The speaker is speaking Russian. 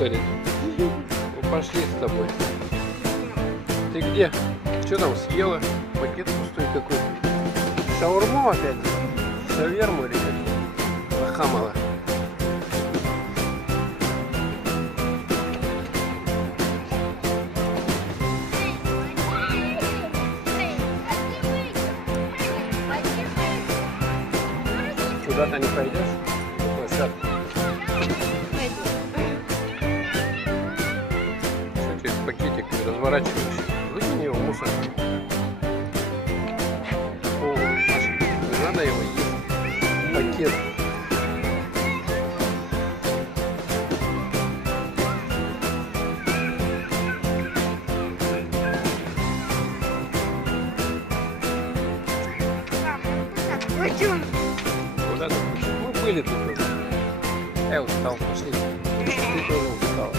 повторит. Ну, пошли с тобой. Ты где? Что там съела? Пакет пустой какой-то. Шаурму опять? Шаверму или как? Лохамала. Куда-то не пойдешь? На площадку. Что через пакетик ты разворачиваешься? Выкинь его в мусор. О, Маша, не надо его есть. Пакет. Куда ты? Мы были тут уже. Я устал, пошли. Ты тоже устал.